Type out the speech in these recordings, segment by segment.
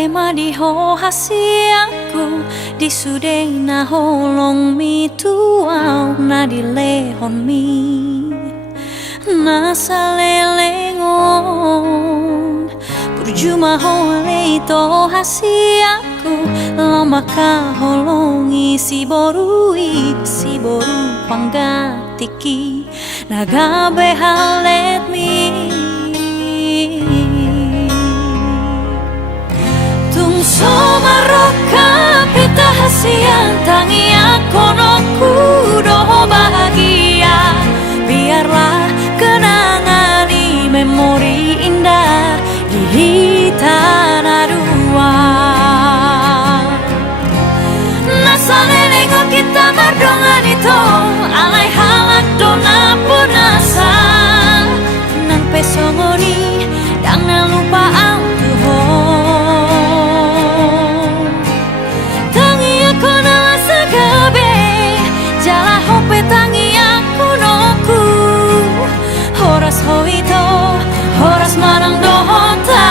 tema di ho hasiaku di sude na holong mi tuau na di lehon mi na salelengon berjumah oleh to hasiaku lama ka holongi si boru panggatiki nagabe halet mi Somaroka pita hasian tangi aku noku doh bahagia biarlah kenangan di memori indah di tanah dua nasane nengok kita mardongan itu alai halak dona punasa nang pesongoni dan lupa Tuhan tangi aku noku horas hoito horas manang dohota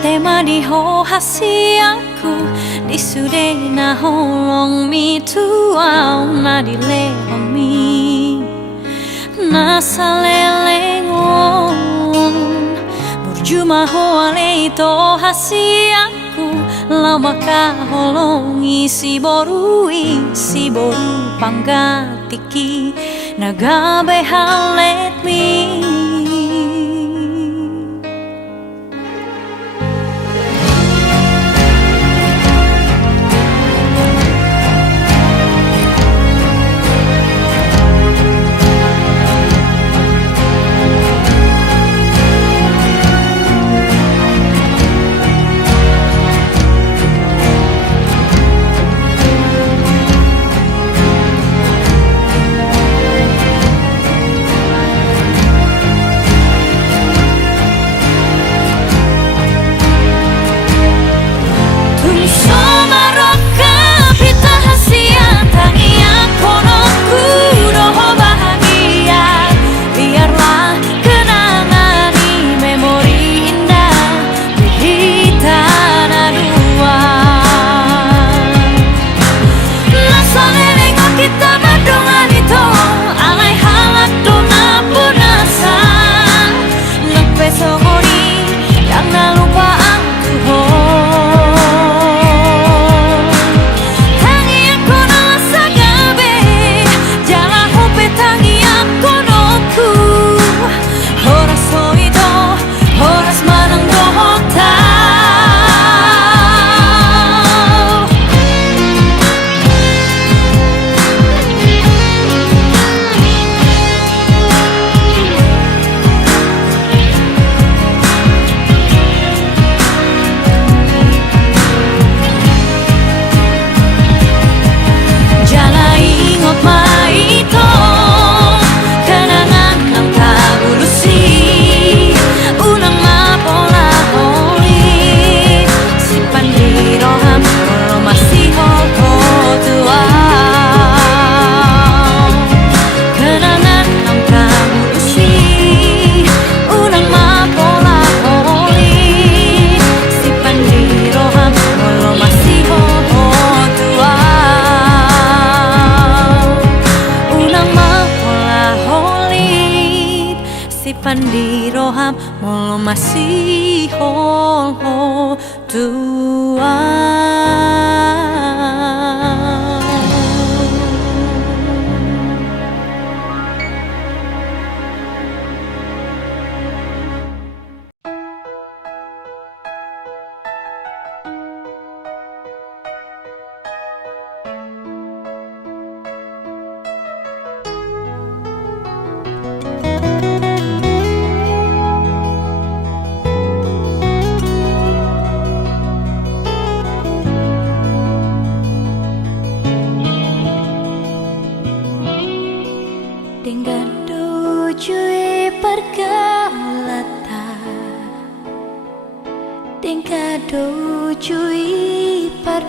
tema di ho hasiaku di sude na holong mi tuau na di lehong mi na salelengon berjumah oleh to hasiaku lama ka holongi si boru panggatiki nagabe halet mi Pandiroham molo masih ho tua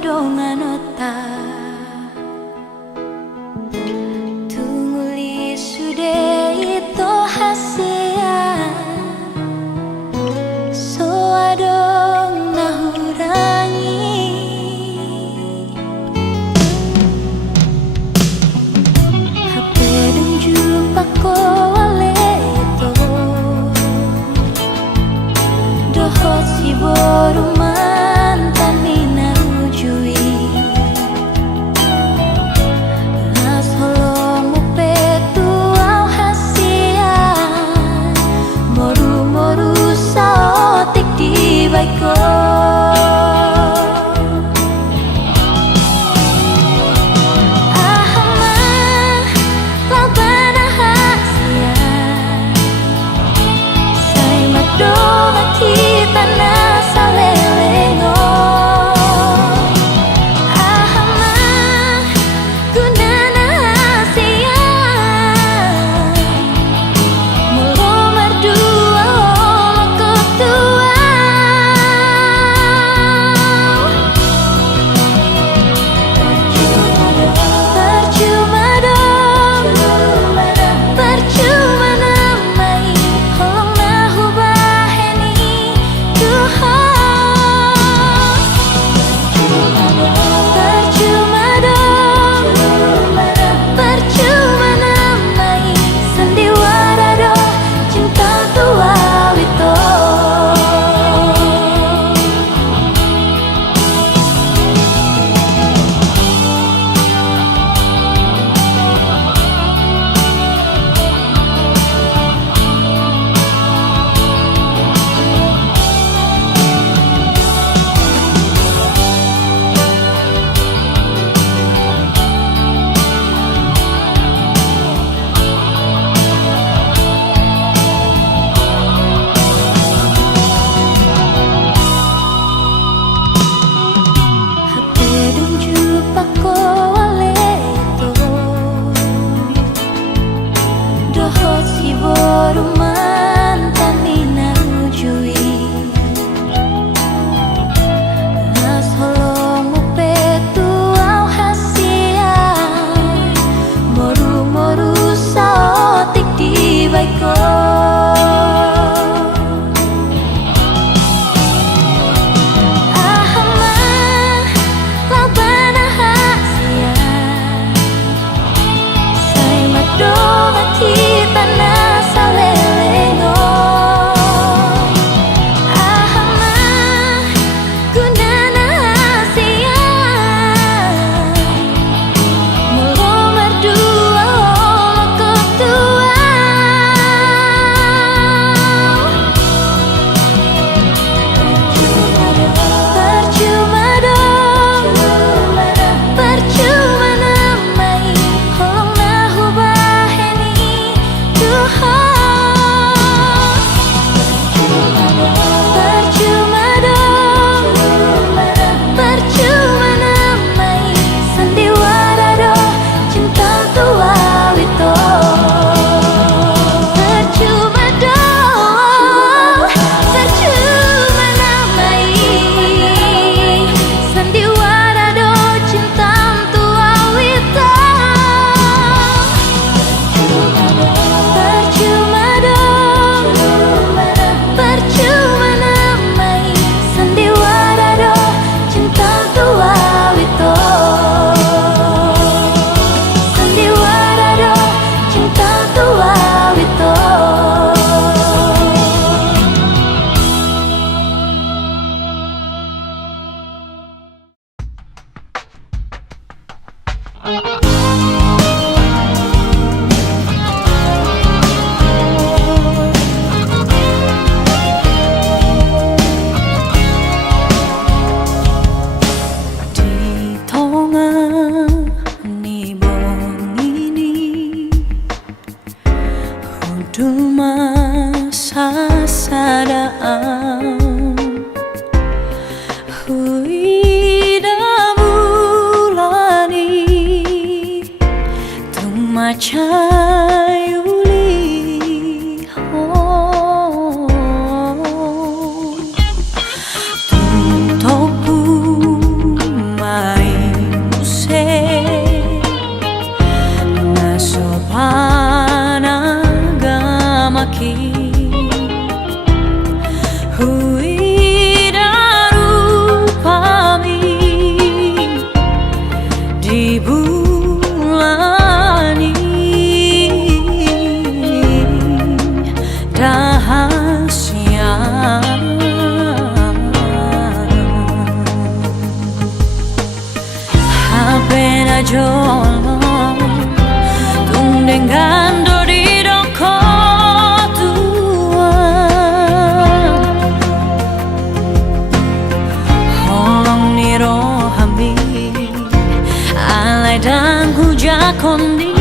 donganota tunguli sude itu hasia so adong nahurangi HP dan jumpa ko aleto dohot si boruman tamina ujui las holong upetu au hasia moru moru saotik di baiko jolong tung dengan dori doko tua holong ni rohami alai dan hujakon di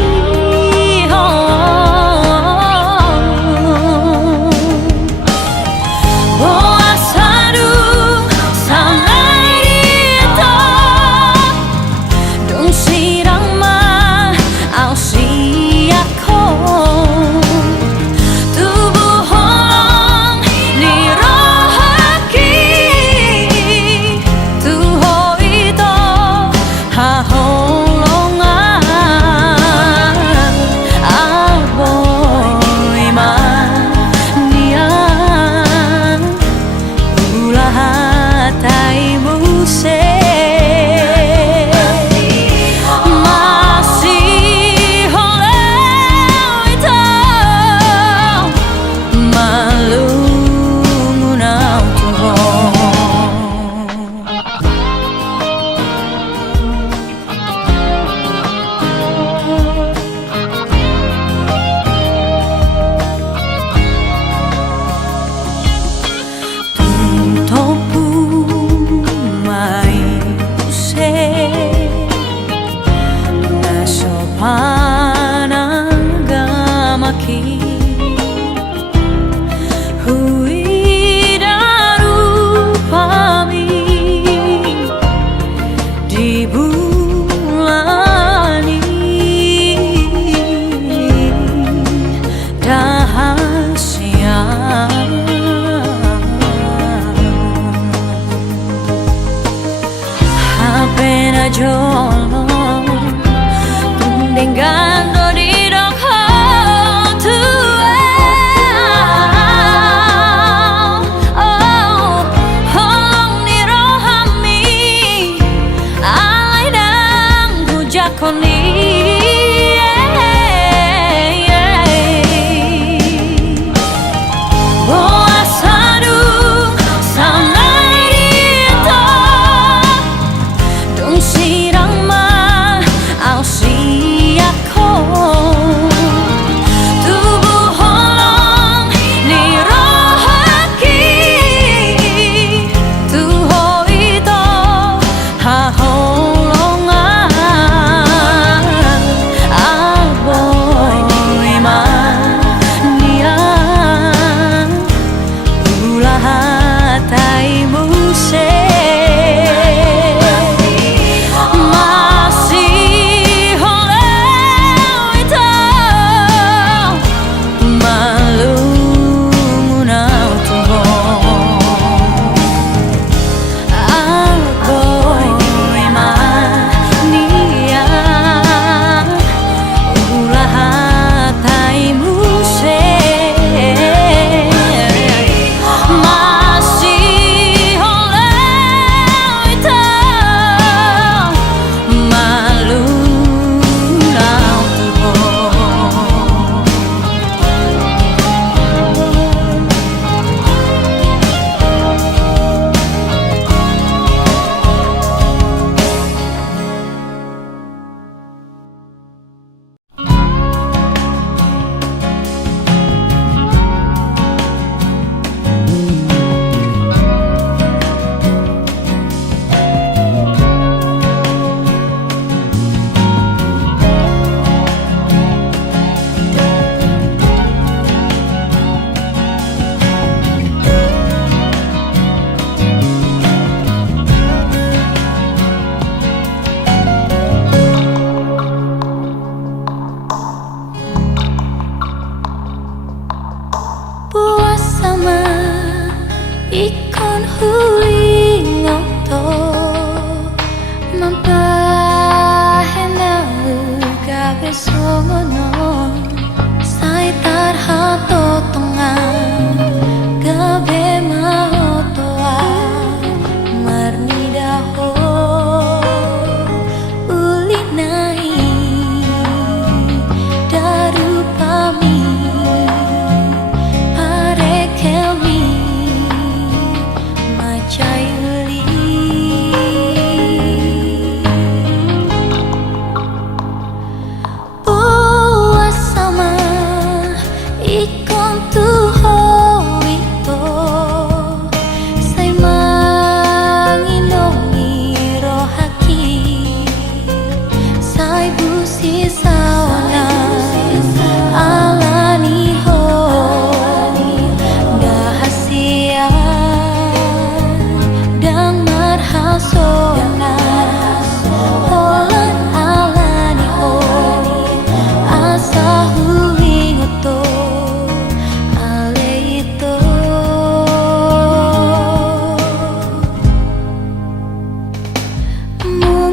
jolong tung dengan dori doko tua holong ni rohami alai dan hujakoni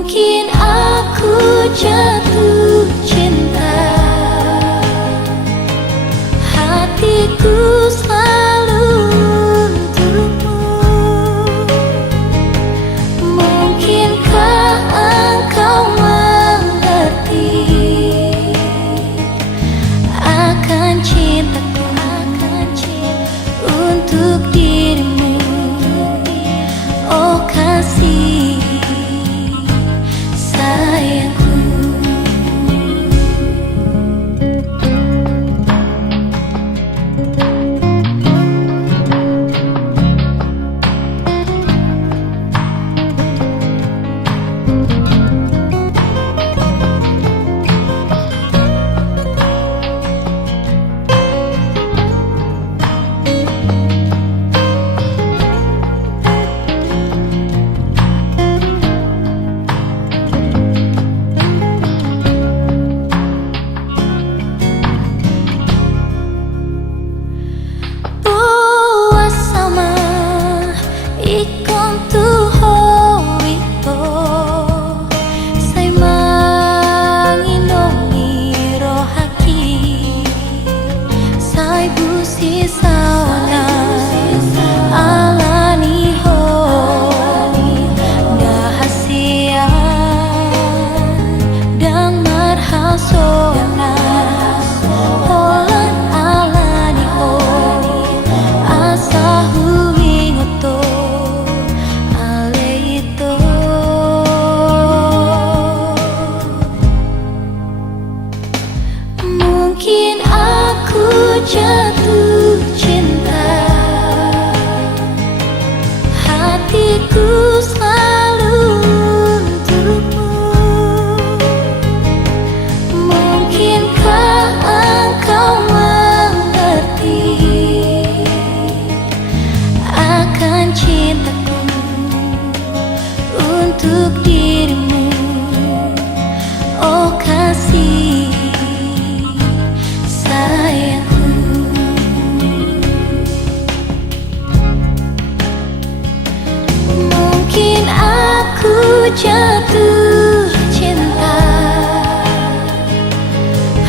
Mungkin aku jatuh cinta, hatiku selalu untukmu. Mungkinkah engkau mengerti akan cintaku untuk dirimu, oh kasih sayangku. Mungkin aku jatuh cinta, hatiku selalu untukmu. Mungkinkah engkau mengerti akan cintaku untuk dirimu, oh kasih sayangku. Mungkin aku jatuh cinta,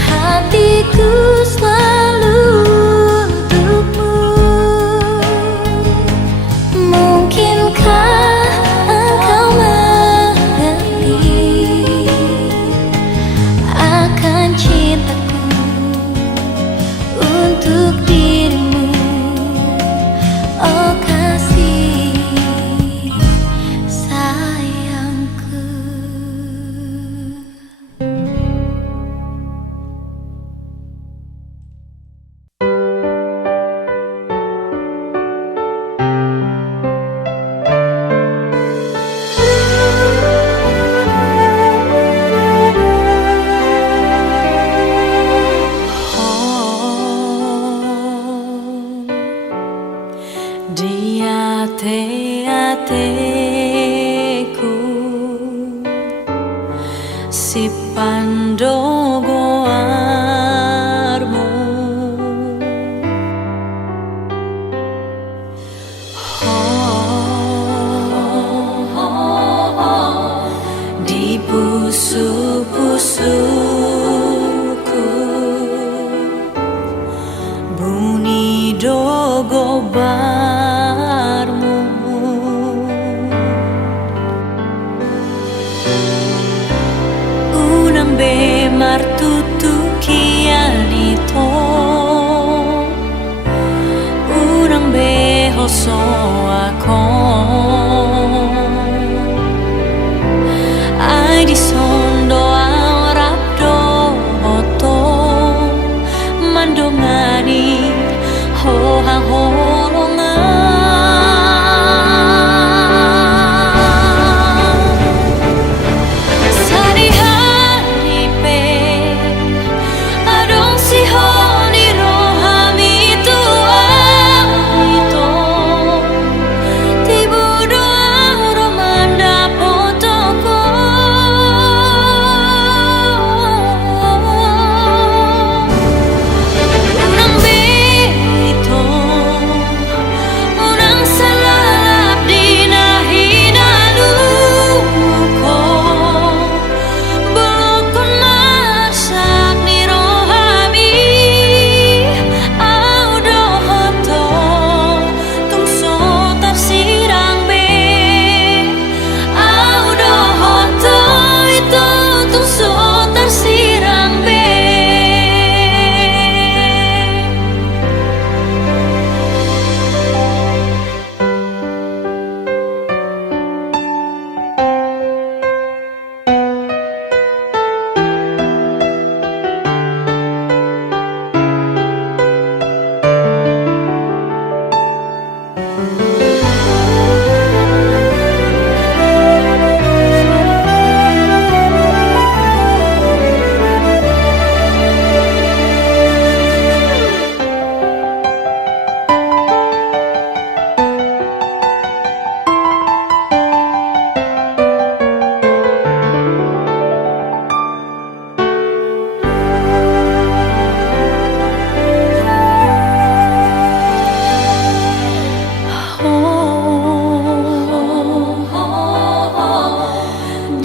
hatiku selalu untukmu. Mungkinkah engkau mengerti akan cintaku untuk dirimu, oh kasih sayangku. Di hati-hatiku si pandogoarmu, di pusu-pusuku bunyi dogo barmu. Unang be martutu kianito, unang be hoso ako ai di sondo aurap do oto mandongani ho hang holongan sari hari pe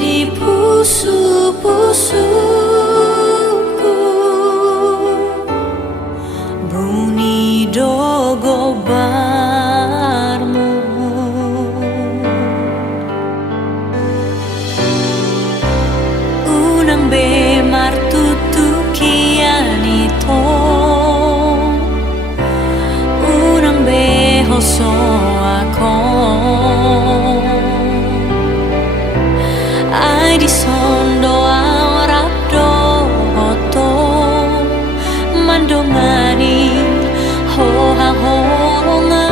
di pusu-pusuku, bunyi dogo barmu. Unang be martutu kianito, unang be hoso ako. Ai di sondo aurap do hoto, mandongani ho ha holongan.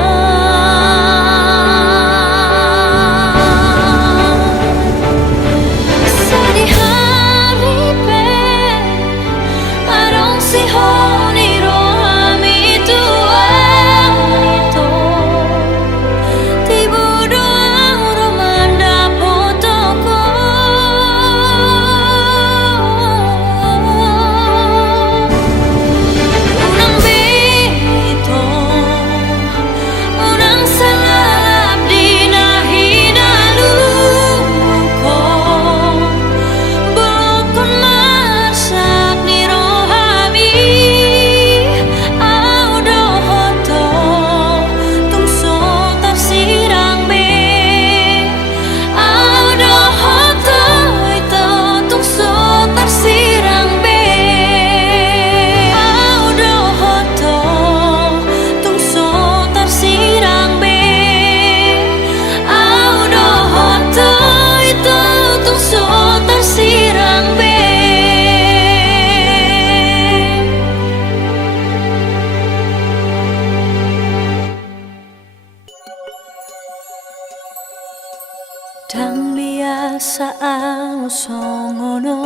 Sadi hari pe arong si honi rohami tuaito, tibu doa romanda potoko. Unang bito, unang salap di nahinaluko, bukon masak ni rohami. Audo hoto tungso tarsirang be, audo hoto ito tungso tarsirang be, audo hoto tungso tarsirang be, audo hoto ito tungso tarsirang be. Dang biasa ang songonon,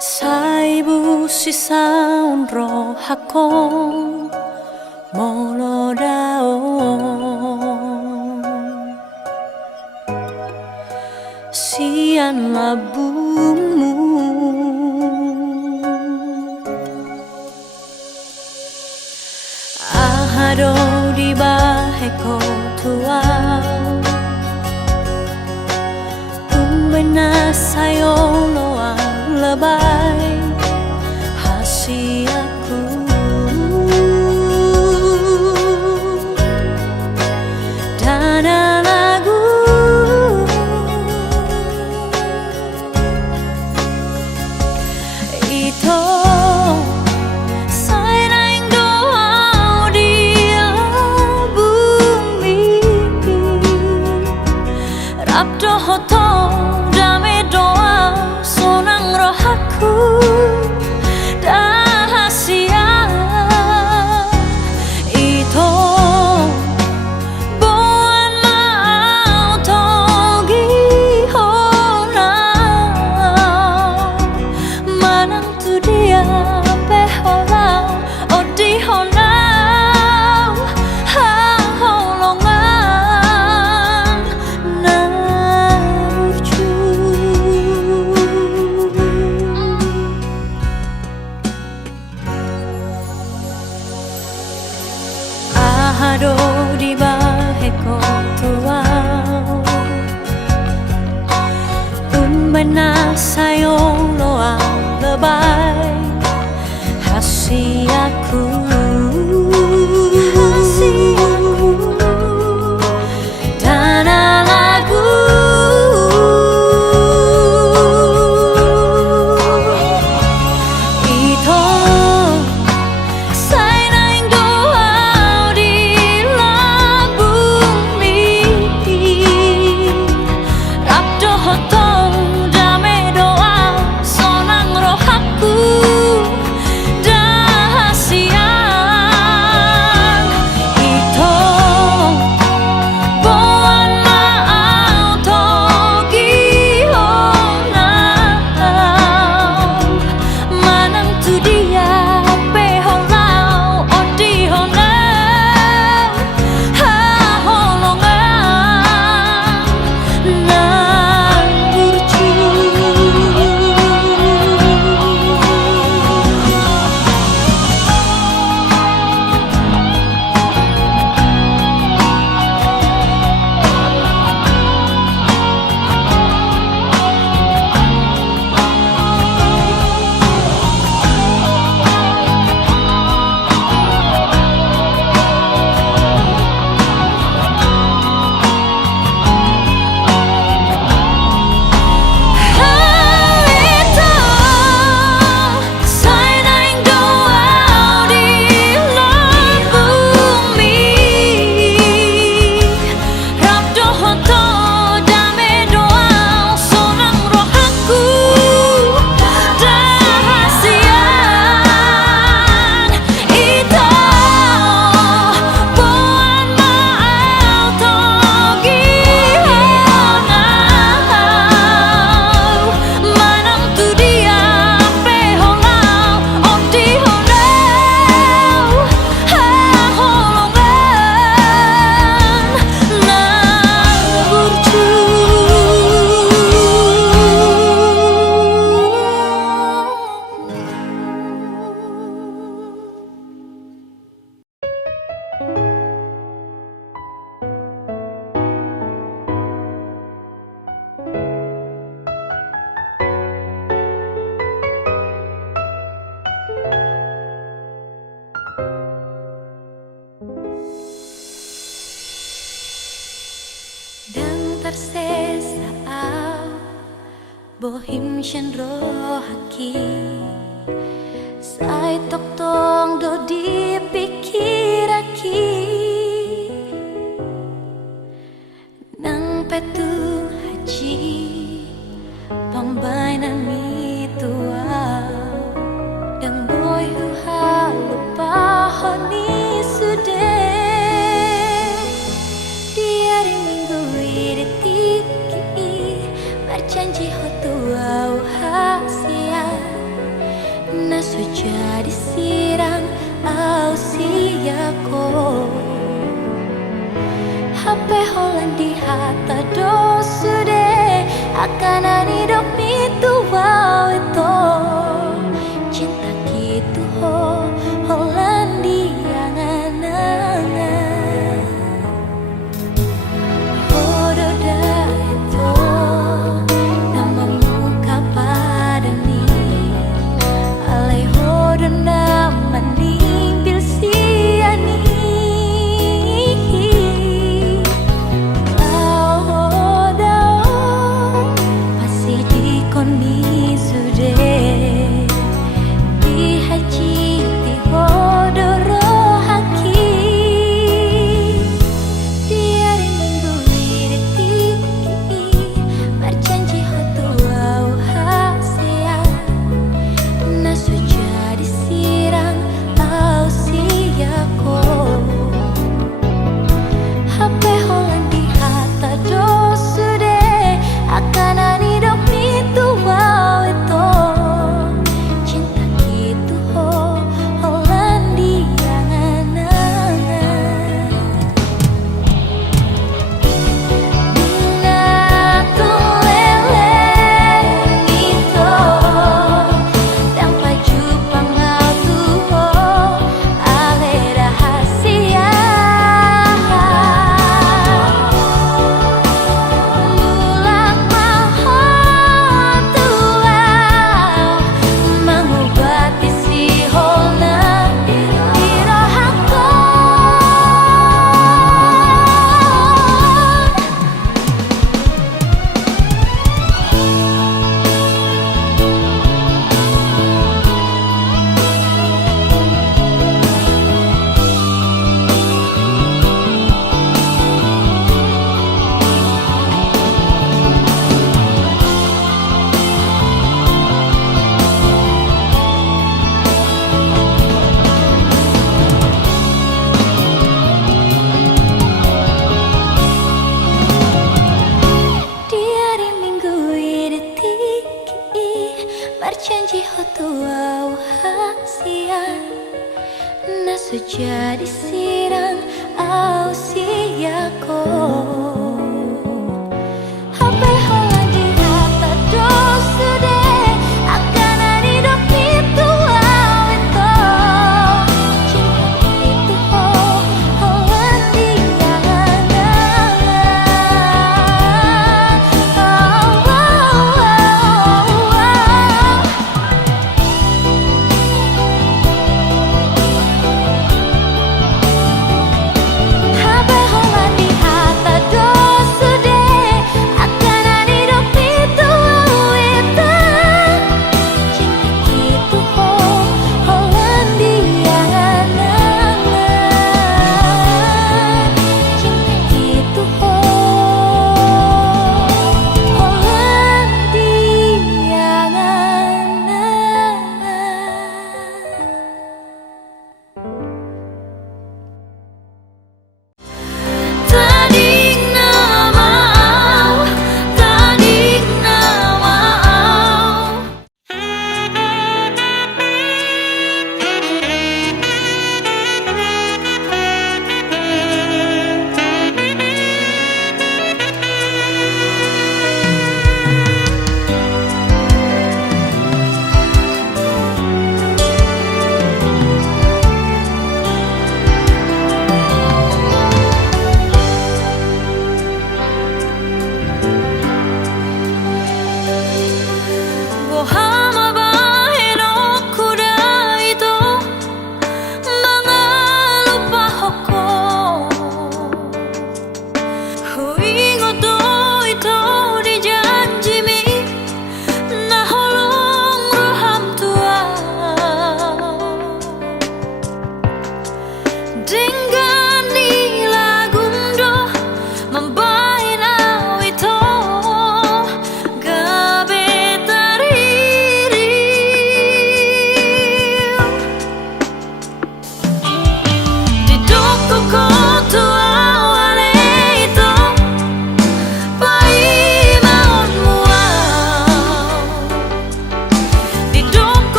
sa ibu si saun rohakong molodaon, sian labumu. Ahado di baheko tua, na sayo loang lebay hasi aku. Dana lagu ito sayang doa di bumi, rapdo hoto dame doa sonang rohaku dahasia. Ito buan mau togi hona, manang tu dia beholau odi honau ha holongan na lucu. Ahado di baheko tua, umbana sayo loang lebay hasi aku. Dana lagu ito sayang doa di bumi, rapdo hoto dame doa sonang rohaku. sarsesao bohim syan rohaki sai tok tong do dipikiraki nang petu haji pambainan mitua yang boy lupa honi sudah diari minggu tiki berjanji hotu au hasia nasu jadi sirang au siako HP Holandi hata do sudah akan ani dok mitua itu cinta gitu ho Hollandia nganangan hododa itu namamu kapadani alai hodona manimbil siani lau hodao pasti dikoni sudah berjanji hotu au hasia nasu jadi sirang au siako HP Holandi hata do sudah akan ani dok mitua itu cinta itu ho Hollandia nganangan HP Holandi hata do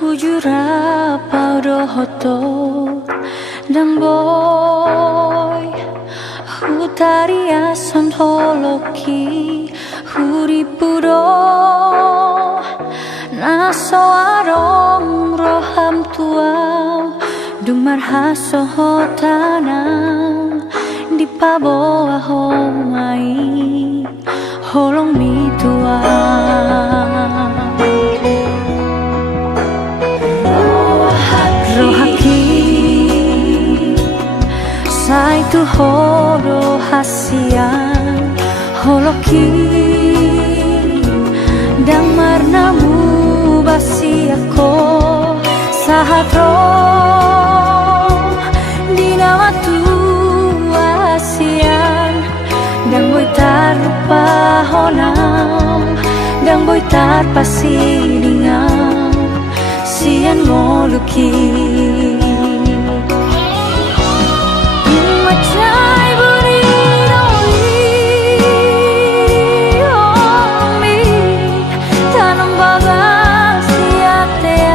Hujura paudo hoto dan boy Hutaria sondoloki Huripudo Naso arong roham tuau Dumar haso hotanang Di paboa homai Holong mi tuau Rohaki Sai tu horo hasian Holoki Dang marnamu basi ako Sahatro Dinawa tu hasian Dang boy tarupa honam Dang boy tarpasidingan Sian ngoluki Macai buriroi Omi Tanam bagas Ate-ateki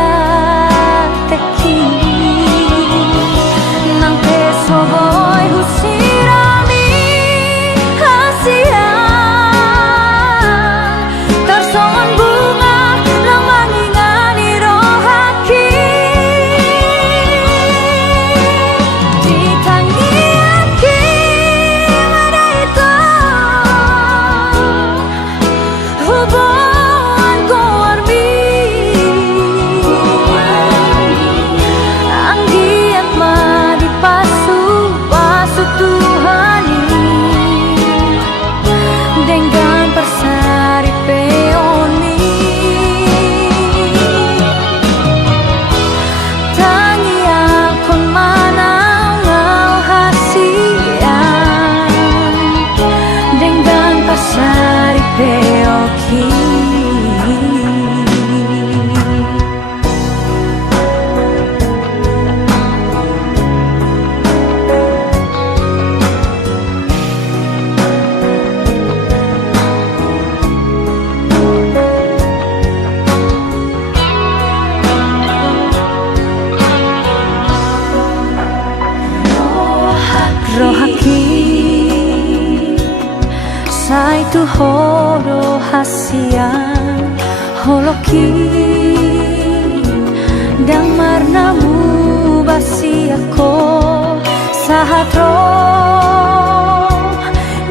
Nang peso boy husirami Hasian Tarsongan bunga Nang mangingani rohaki Ditangi aki Mada itu Hubungan korbi Anggiat madi pasu Tuhani Dengan persari peoni Tangi akon manangau hasian Dengan persari peoki Rohaki Sai tu horo hasian Holoki Dang marnamu basi ako Sahatro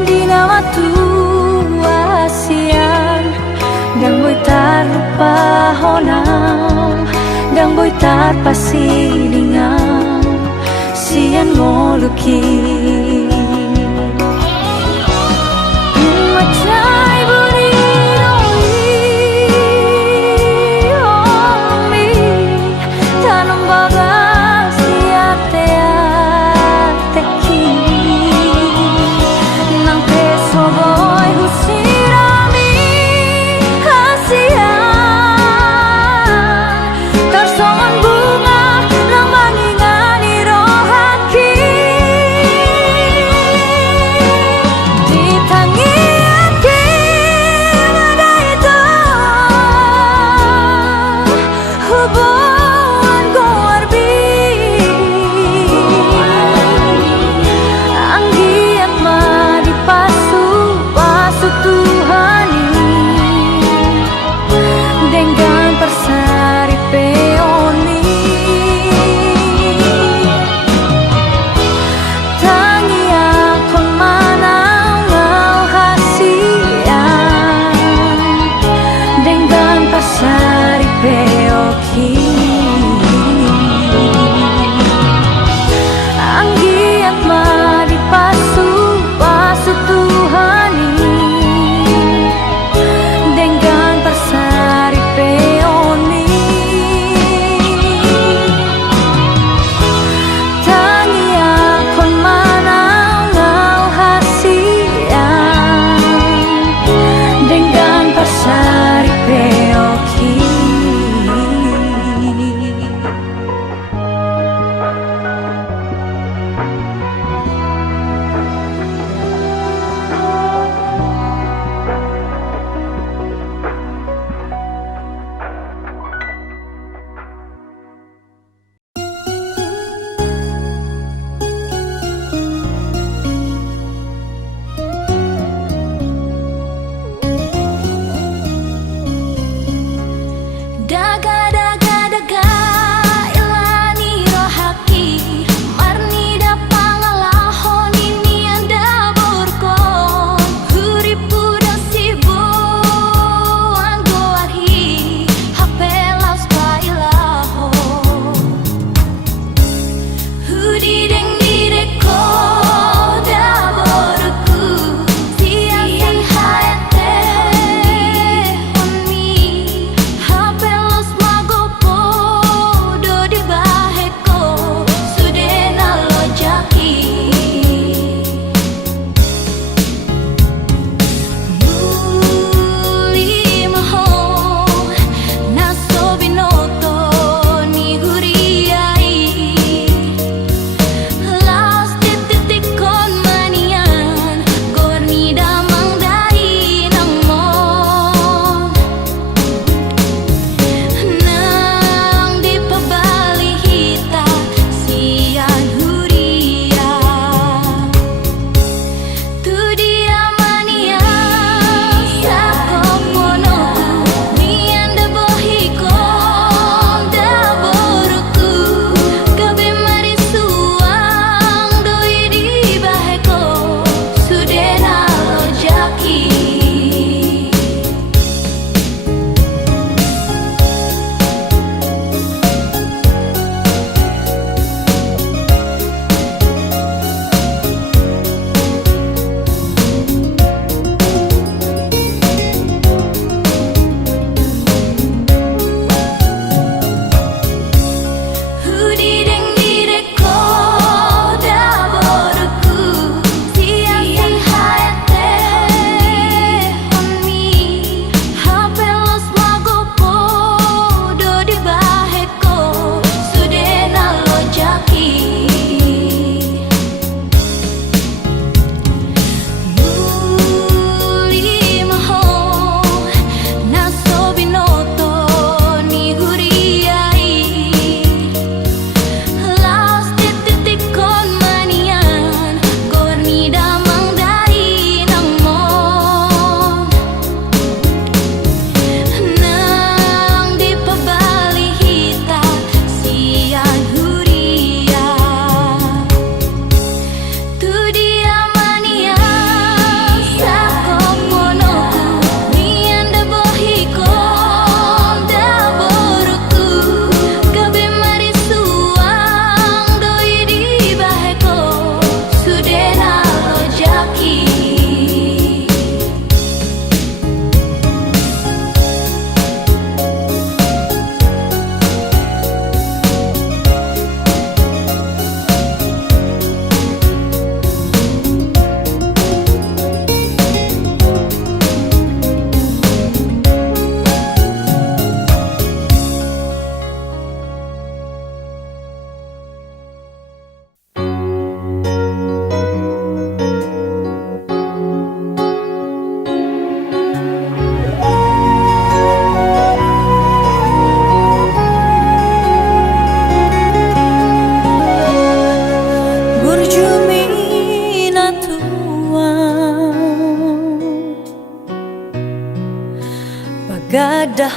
Dinawa tu hasian Dang boy tarupa honam Dang boy tarpasidingan Sian ngoluki Macai buriroi Omi Tanam bagas Ate-ateki Nang peso boy husirami Hasian Tarsongan bunga Nang mangingani rohaki Ditangi aki Mada itu Hubungan korbi Anggiat madi pasu Tuhani Dengan persari peoni Tangi akon manangau hasian Dengan persari peoki Anggiat madi pasu Tuhani Dengan persari peoni Tangi akon manangau hasian Dengan persari peoki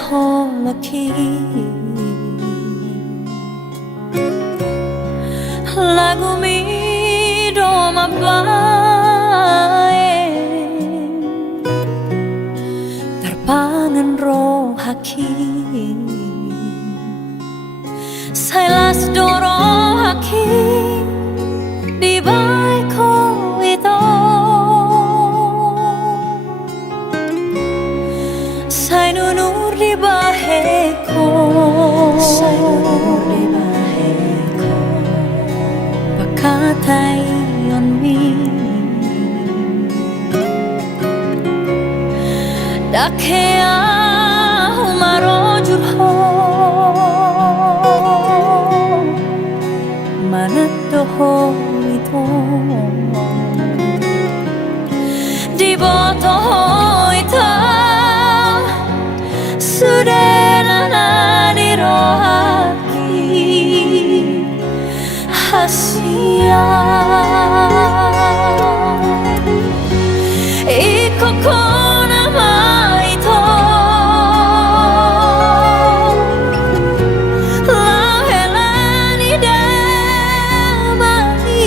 holaki lagu mi do mabae terpangan rohaki sailas doro haki di baiko itu sai nunur di baheko pakatai on mi dakea humaro jurho manatoho ito di botoho ito sudena di rohaki hasia ikoko nama ito lahelani damai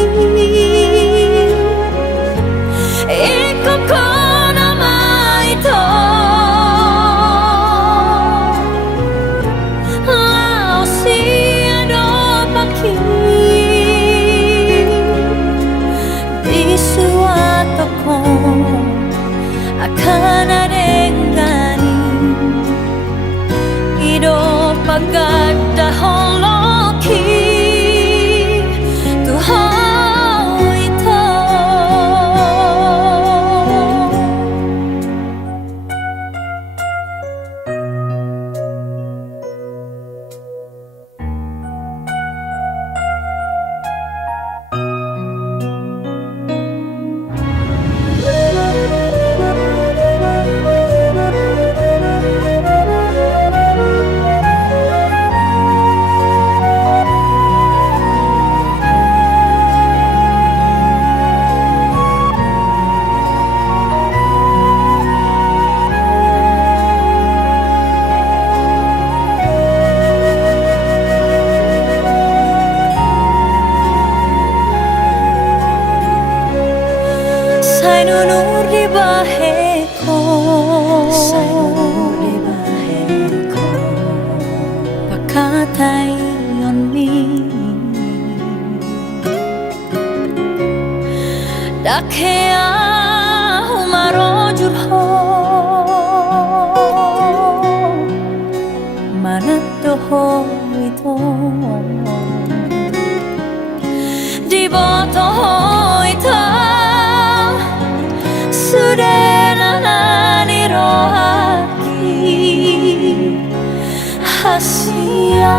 ikoko nama ito lao sia do paki di suatu akan adengani hidup pagada holoki Tuhan itu sai nunur di baheko pakatai on mi dakea humaro jurho manatoho ito di botoho ito sudena di rohaki hasia